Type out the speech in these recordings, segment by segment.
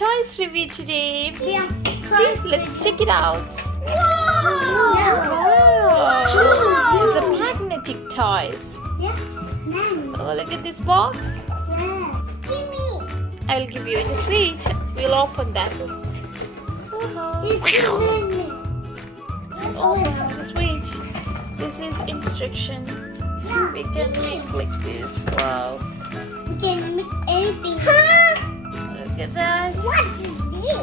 toys review today. Yeah. See, let's check it out. Wow. Wow. These are magnetic toys. Yeah. Nanny. Oh, look at this box. Yeah. Give me. I will give you. Just wait. We'll open that. It's nanny. Open. Just wait. This is instruction. Yeah. We can make like this. Wow. We can make anything. Look at that. What is this?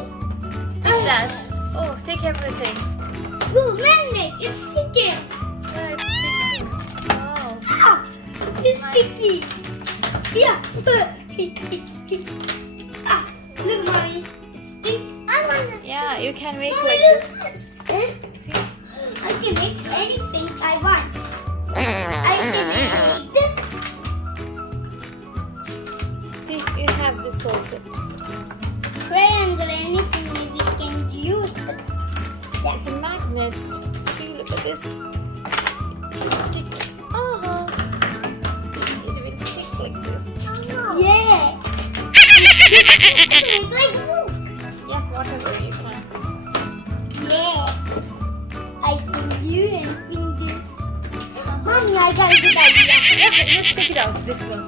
Take that. Oh, take everything. Oh, magnet. It's sticky. Yeah, it's sticking. Wow. Ah, it's Nice. sticky. Yeah. Ah, look, mommy. It's sticky. I want to. Yeah, you can make like this. See? I can make anything I want. I can make this. See, you have this also. Triangle, anything maybe can use. That's a magnet. See, look at this. Stick. See, it will stick like this. Yeah. It's like look. Yeah, whatever you can. Yeah. I can do anything this. Mommy, I got a good idea. Yeah, let's check it out. This one.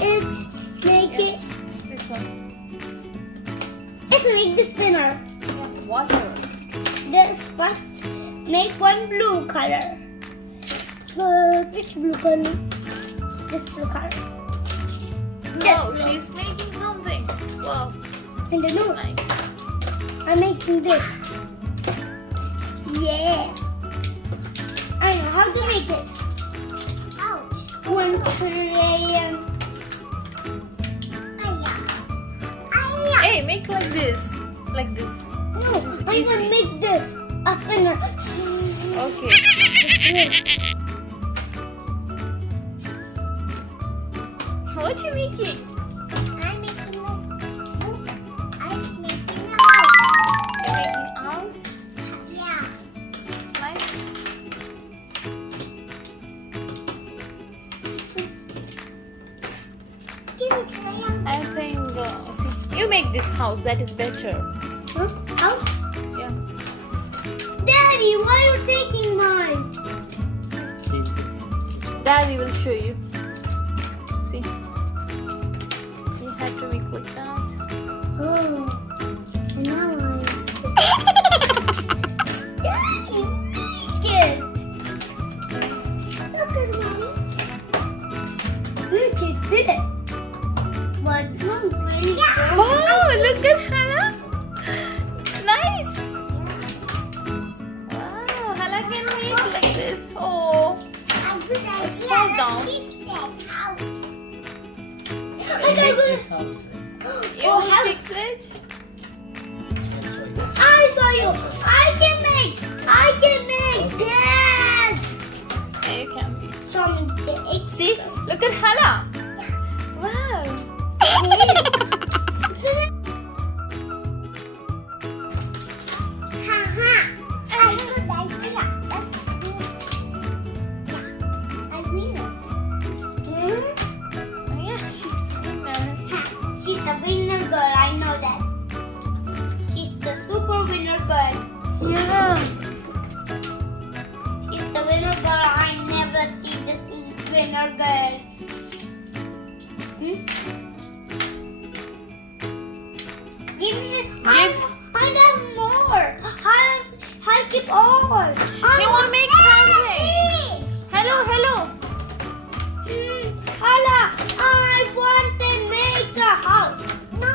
It's make Yeah. it. This one. Let's make the spinner. Yeah, water. This first, make one blue color. Which blue color? This blue color. Oh, she's making something. Wow, And the nose. nice. I'm making this. Yeah. I know how to make it. Ouch. One crayon. Hey, make like this. Like this. No, This is I easy. can make this. A spinner. Okay. What you making? I'm making I'm making You're making owls? Yeah. It's nice. Give me crayon. I think, see, you make this house. That is better. Huh? How? Yeah. Daddy, why are you taking mine? Daddy will show you. See. You have to make like that. Oh. And now Daddy, make it. Look at mommy. Look, it did it. But one really Wow, look at Hala. Nice. Wow, Hala can make like this. Oh. Let's fall down. I gotta go. You Oh, will how- fix it? I saw you. I can make. Yes. Yeah, you can be. Some big. See, look at Hala. Wow. Haha. I good idea. Let's do it. Yeah. I win it. Oh, yeah, she's a winner. She's the winner girl. I know that. She's the super winner girl. Yeah. She's the winner girl. I never see this winner girl. Give me. Gives. I have more. I keep all. He won't make something. Hello, hello. Hala, I want to make a house. No.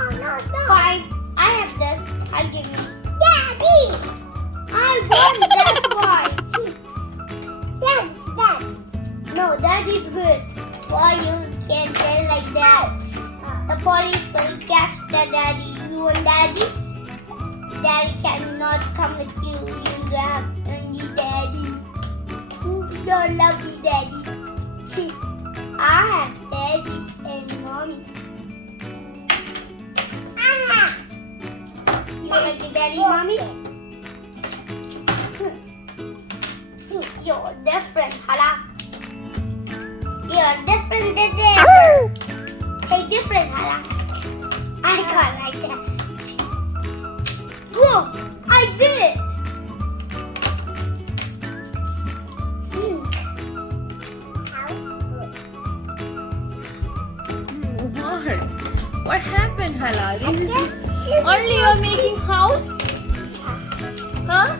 Fine. I have this. I'll give you. Daddy. I want that one. That's that. No, that is good. Why you can't say like that? The police will catch the daddy. You and daddy. Daddy cannot come with you. You have only daddy. Your lovely daddy. I have daddy and mommy. You like the daddy, mommy? You're different, Hala. You're different than this. Hey, different, Hala. I can't like that. Whoa! I did it! What happened, Hala? This is only you're making house? Huh?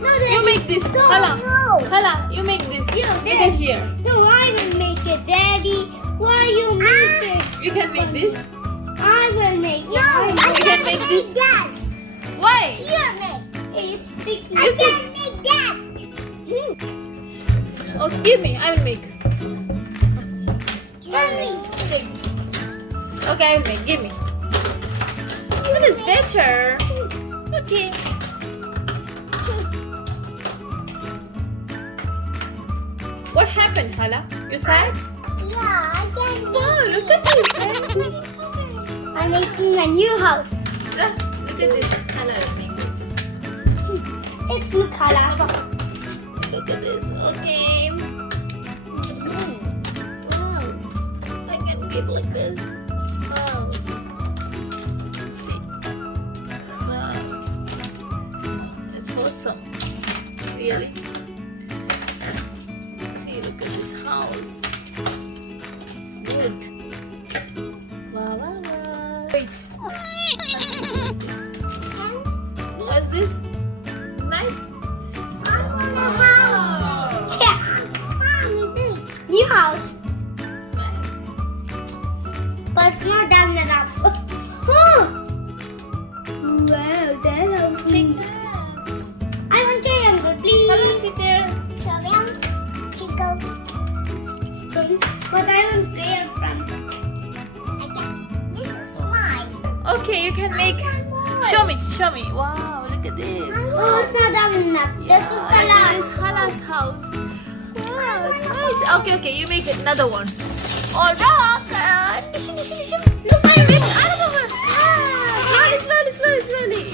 No, You make this, no, Hala. no. Hala, you make this. You Look did. at here. No, I will make it, Daddy. Why you make it? You can make this. I will make it. No, I You can can't make make this. that. Why? You make. It's sticky. You I sit. can't make that. Oh, give me. I will make. Mommy. Okay, I will make. Give me. What is better? Okay. What happened, Hala? You sad? Yeah, I can't make Wow, look at this. I'm making a new house. Look at this. Hala will make this. It's Mikala. Look at this. Okay. Wow. I can give like this. Wow. See. Wow. It's awesome. Really. See, look at this house. It's good. Wow, wow, wow. Wait. What's this? It's nice. I want a house. Yeah. Mommy, big. New house. It's nice. But it's not done enough. Wow, that was Take that. I want triangle, please. Hala, sit there. Children, Chico. But I want clear from. I can. This is mine. Okay, you can make. Show me, show me. Wow, look at this. Oh, it's not done enough. This is the This last. is Hala's house. Wow, it's nice. Okay, okay, you make another one. All rock. Look, I made another one. Slowly, slowly, slowly, slowly.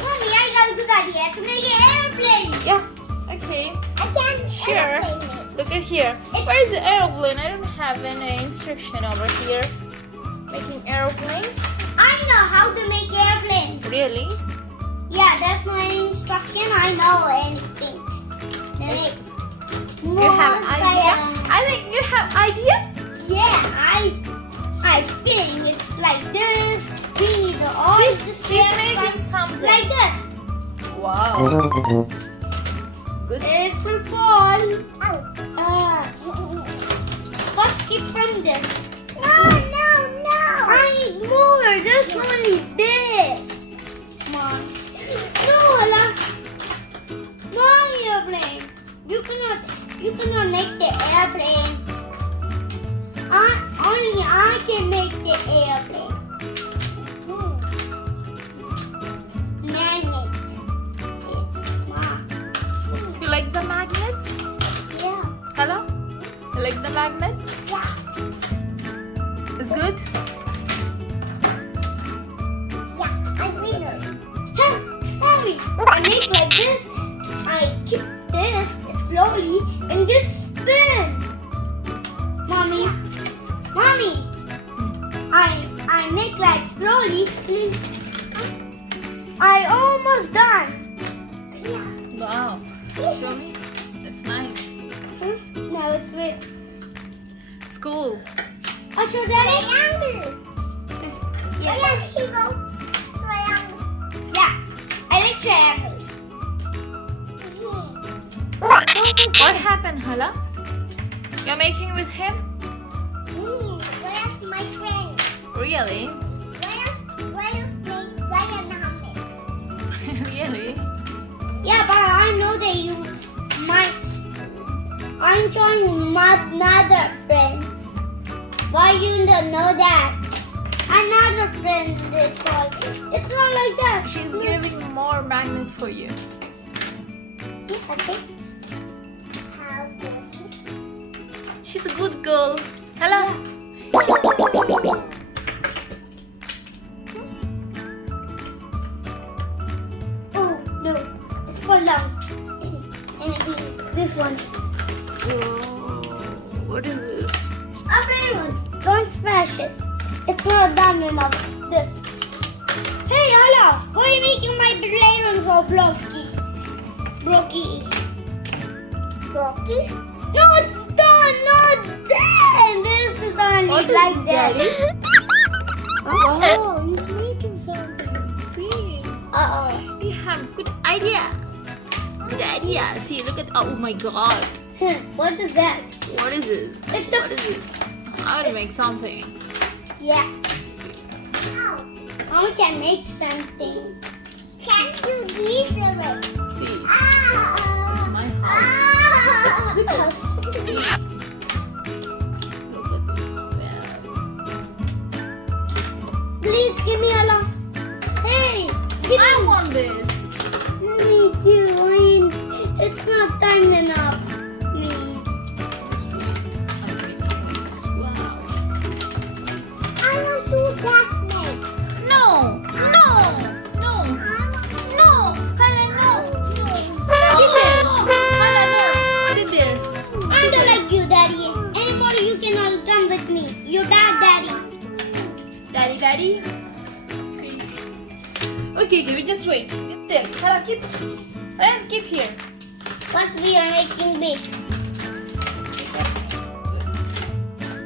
Mommy, I got a good idea to make an airplane. Yeah. Okay. I can. Sure. Airplane it. Look at here. Where is the aeroplane? I don't have any instruction over here. Making aeroplanes? I know how to make airplane. Really? Yeah, that's my instruction. I know anything. To make You have idea? I think you have idea? Yeah, I think it's like this. We need to all She's making something. like this. Wow. Good. It will fall. Out. Let's skip from this. No, no, no. I need more. There's only this. Come on. No, Hala. My airplane. You cannot make the airplane. Only I can make the airplane. Magnet. It's my. You like the magnets? Yeah. Hello? You like the magnets? Yeah. It's good? Yeah. I'm winner. Hey, Mommy, I make like this. I keep this slowly and just spin. Mommy, I make like slowly. I almost done. Yeah. Wow. Show me. It's nice. Now it's with. It's cool. I show Daddy. Triangle. Yeah. Here you go. Triangle. Yeah. I like triangles. What happened, Hala? You're making with him? Where's my friend? Really? Where's Rayan and Hala? Really? Yeah, but I know that you might. I'm showing my another friends. Why you don't know that? Another friend it's not like that. She's giving more magnet for you. Okay. How good is She's a good girl. Hala. Oh no, it's for long. And this one. What is this? A big one. Don't smash it. It's not done enough. This. Hey, Hala, why are you making my balloons so blocky? Blocky. Rocky? No, it's not there. This is only What is like this, that. Daddy? Oh, he's making something. See, Uh-oh. we have good idea. Good idea. See, look at. Oh my God. What is that? What is this? It's a- What is this? I want to make something. Yeah. Mom can make something. Can't do this away. See, Ah! my house. Which house? Look at this. Well, Please give me Hala. Hey, give I me. want this. Me too. I mean, it's not time enough. Me. I'm making this. Wow. I want to classmate. No, no, no, no, Hala, no, no. Hala, no. Sit there. I don't like you, Daddy. Anybody, you cannot come with me. You're bad, Daddy. Daddy. Okay, we just wait. Sit there. Hala, keep here. But we are making big.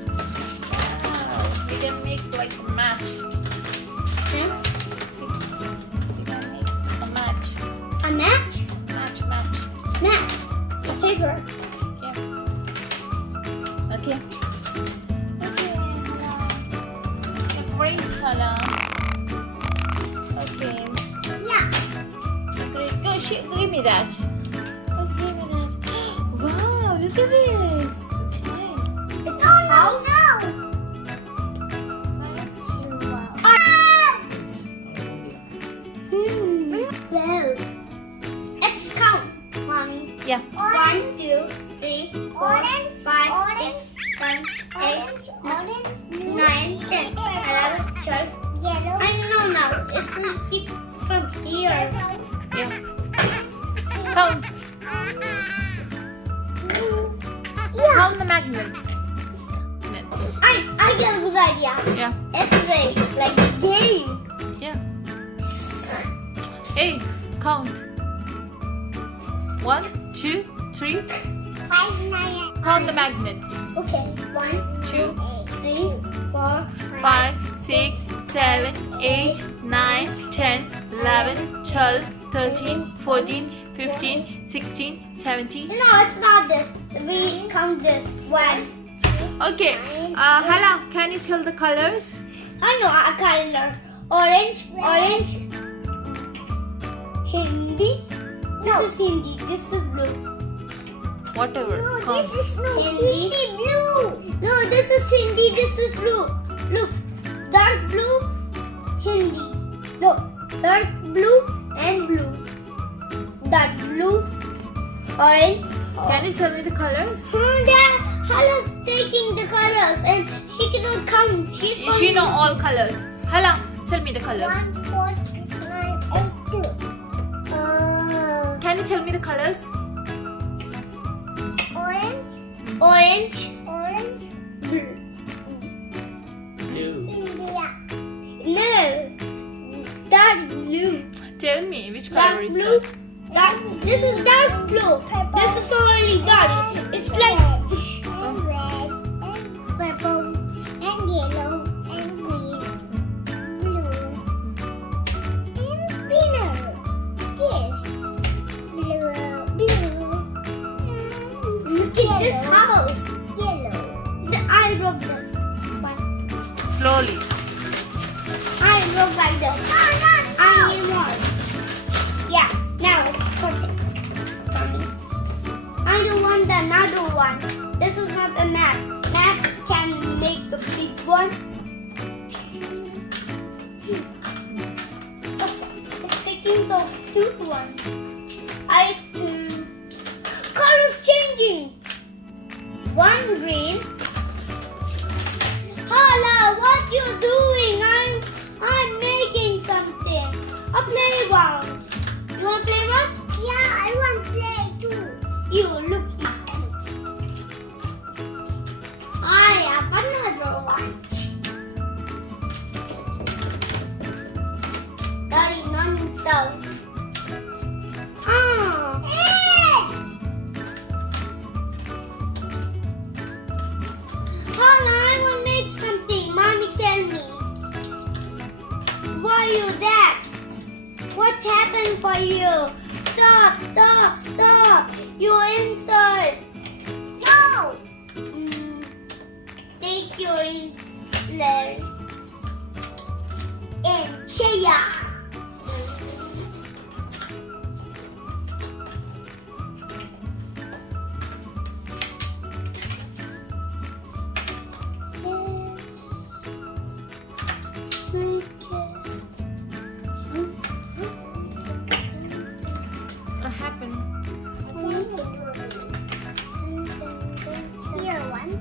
Wow, we can make like a match. Huh? We can make a match. A match? Match. Match. A paper. Yeah. Okay. Okay, Hala. Great, Hala. Okay. Yeah. Great. Go, give me that. Go, give me that. Wow, look at this. It's nice. It's No, a no, house. no. It's nice too. Wow. Well, let's count, Mommy. Yeah. 1, 2, 3, 4, Orange, 5, orange, 6, 7, 8, Orange, blue, 9, 10, 11, 12. yellow, I know now. It will keep from here. Yeah. Count. Count the magnets. Magnets. I get a good idea. Yeah. Let's play like a game. Yeah. Hey, count. 1, 2, 3. 5, 9, Count the magnets. Okay. 1, 2, 3, 4, 5, 6, 7, 8, 9, 10, 11, 12, 13, 14, 15, 16, 17. No, it's not this. We count this. 1. Okay. Hala, can you tell the colors? I know a color. Orange. Hindi. This is Hindi. This is blue. Whatever. No, Count. this is no Hindi. Hindi blue. No, this is Hindi. This is blue. Look. Dark blue. Hindi. No. Dark blue and blue. Dark blue. Orange. Can you tell me the colors? Hala's taking the colors and she cannot count. She know all colors. Hala, tell me the colors. 1, 4, 6, 9, 8, 2. Can you tell me the colors? Orange, Orange. orange, Blue. India. No. Dark blue. Tell me which color Dark is blue. that? Dark. This is dark blue. This is only dark. It's like. And red, and purple, and yellow, and green, blue, and pinner. Here. Blue, Look at this house. yellow. I wrote this. Slowly. I wrote like this. I need more. Yeah. Now it's perfect. I don't want another one. This is not a map. Map can make a big one. It's taking so cute one. I two colors changing. One green. Hala, what you doing? I'm making something. A playground. You want to play what? Yeah, I want to play too. You look. I have another one. for you. Stop, stop, stop. You're inside. No. Take your insulin. And chair. What happened? Here one.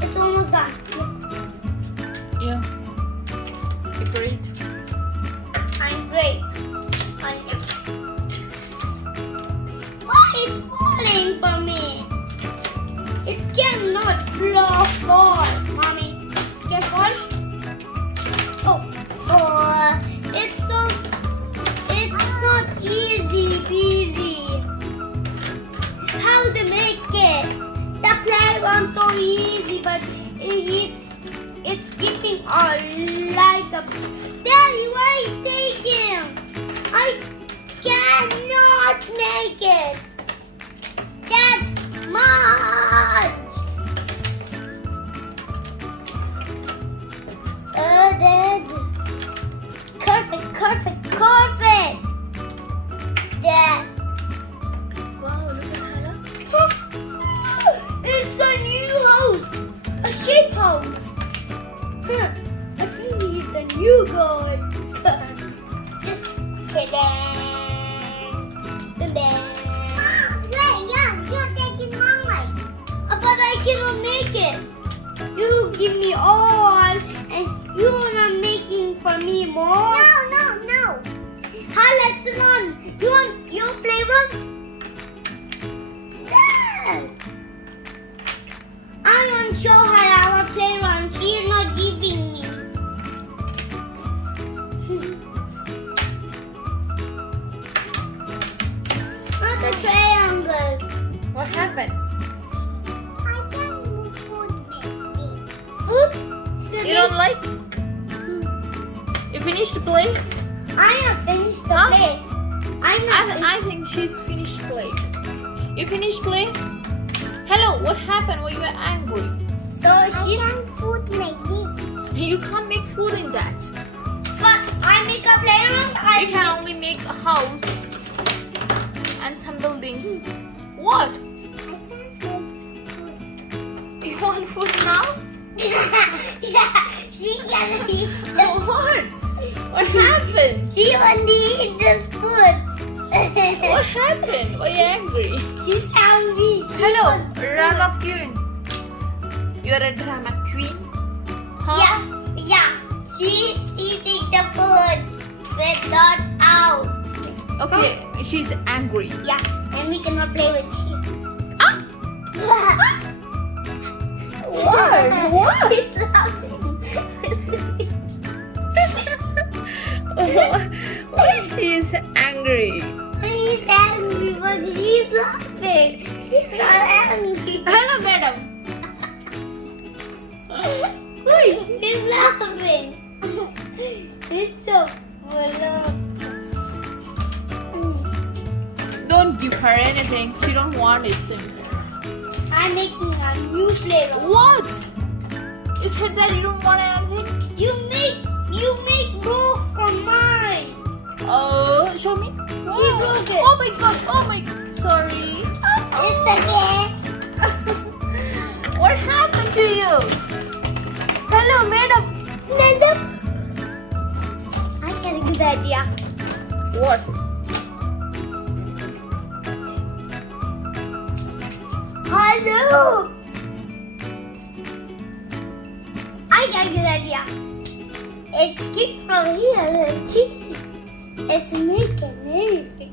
It's almost done. Yeah. You're great. I'm great. Why it's falling for me? It cannot fall, mommy. Careful. Oh, it's not easy peasy. How to make it? The playground's so easy, but it's kicking all like a. Daddy, why is taking? I cannot make it. That much. Dad. Perfect. Dad. Wow, look at Hala. It's a new house. A shape house. I think he's a new guy. You're taking mine. But I cannot make it. You give me all, and you're not making for me more. No. How let's run. You want your playroom? Yes. I want to show her our playroom. She's not giving me. Not a triangle. What happened? I can't move food, baby. Food? You don't like? You finished the play? I have finished the Huh? play. I think she's finished play. You finished play? Hello, what happened when you were angry? So I she's. can't food like this. You can't make food in that. But I make a playroom. You can only make a house and some buildings. What? I can't make food. You want food now? Yeah, she can eat. What? What happened? She only eat this food. What happened? Why are you angry? She's hungry. She Hello, wants food. drama queen. You're a drama queen? Huh? Yeah. She's eating the food with not out. Okay, she's angry. Yeah, and we cannot play with she. Ah! What? What? She's laughing. Why she's angry? He's angry, but she's laughing. She's not angry. Hello, madam. Wait, she's laughing. It's so full of. Don't give her anything. She don't want it, seems. I'm making a new playroom. What? You said that you don't want anything? You make more from mine. Oh, show me. She broke it. Oh my god. Oh my. Sorry. It's okay. What happened to you? Hello, madam. I got a good idea. What? Hello. I got a good idea. It's kicked from here and it's making anything.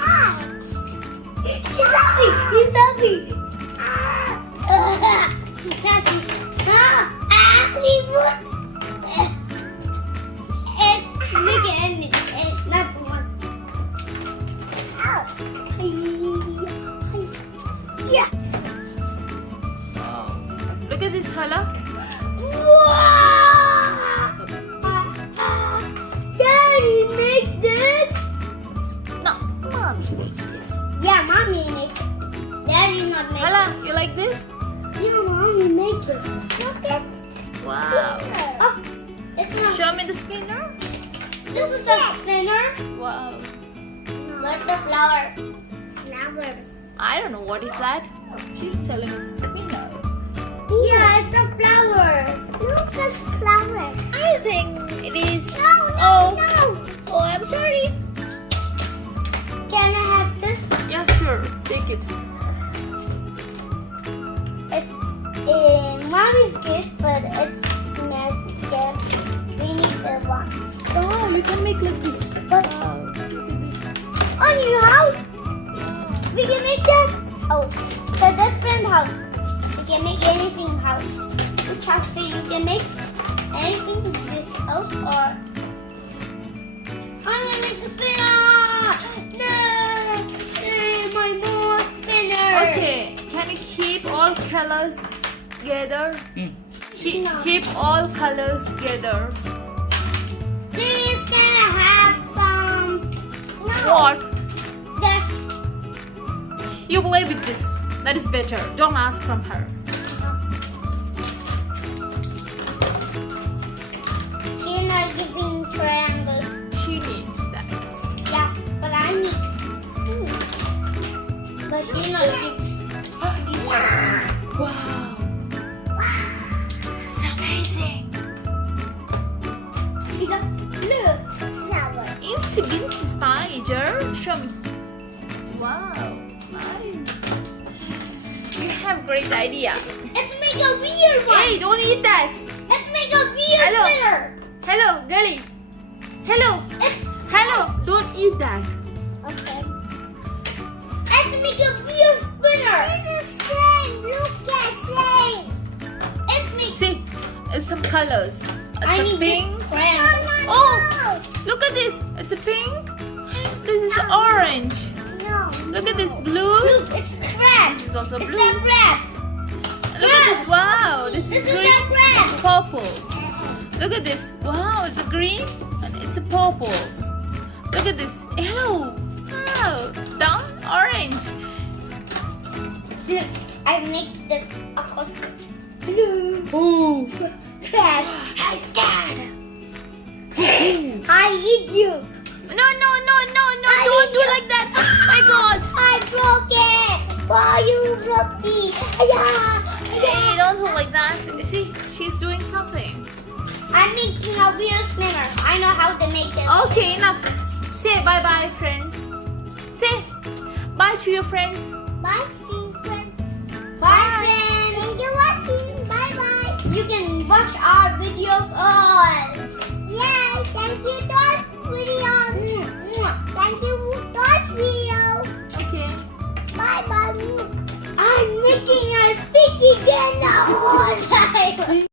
Ah, He's happy. He's happy. Happy foot. It's making it's not one. Yeah. Wow. Look at this, Hala. Daddy, make this. No, mommy make this. Yeah, mommy make it. Daddy not make Hala, you like this? it. Yeah, mommy make it. Look at. Wow. Oh, it's not. Show me the spinner. This is a spinner. Wow. Where's the flower? Flowers. I don't know what is that. She's telling us spinner. Yeah, it's a flower. Look at flowers. I think it is. No, Oh, I'm sorry. Can I have this? Yeah, sure. Take it. It's mommy's gift, but it's smells gift. We need the one. Oh, you can make like this. Wow. Look at this. On your house, we can make that. Oh, the different house. We can make anything house. Which house do you can make? Anything to this house or? I'm gonna make the spinner. No, my more spinner. Okay, can you keep all colors together? Keep all colors together. Please, can I have some? What? This. You play with this. That is better. Don't ask from her. She's not giving triangles. She needs that. Yeah, but I need. But she's not giving. Wow. It's amazing. She got blue. flowers. It's been spider. Show me. Wow. Nice. You have great idea. Let's make a weird one. Hey, don't eat that. Let's make a weird Hello. spinner. Hello, girlie. Hello. Hello. Don't eat that. Okay. Let's make a weird spinner. It's the same. Look at same. Let's make. See, it's some colors. It's I a need pink. this triangle. Oh, look at this. It's a pink. This is orange. No. Look at this blue. Blue. It's crab. This is also It's blue. a crab. Look at this. Wow, this This is is green. a crab. Purple. Look at this. Wow, it's a green and it's a purple. Look at this. Yellow. Wow, down orange. Look, I make this a costume. Blue. Oh. Crab. I'm scared. I eat you. No, don't do like that. My God. I broke it. Why you broke me? Yeah. Hey, don't do like that. See, she's doing something. I'm making a weird spinner. I know how to make it. Okay, enough. Say bye-bye, friends. Say bye to your friends. Bye, friends. Bye, friends. Thank you for watching. Bye bye. You can watch our videos on. Yay! Thank you, Tosh video. Thank you, Tosh video. Okay. Bye bye. I'm making a sticky candle all the time.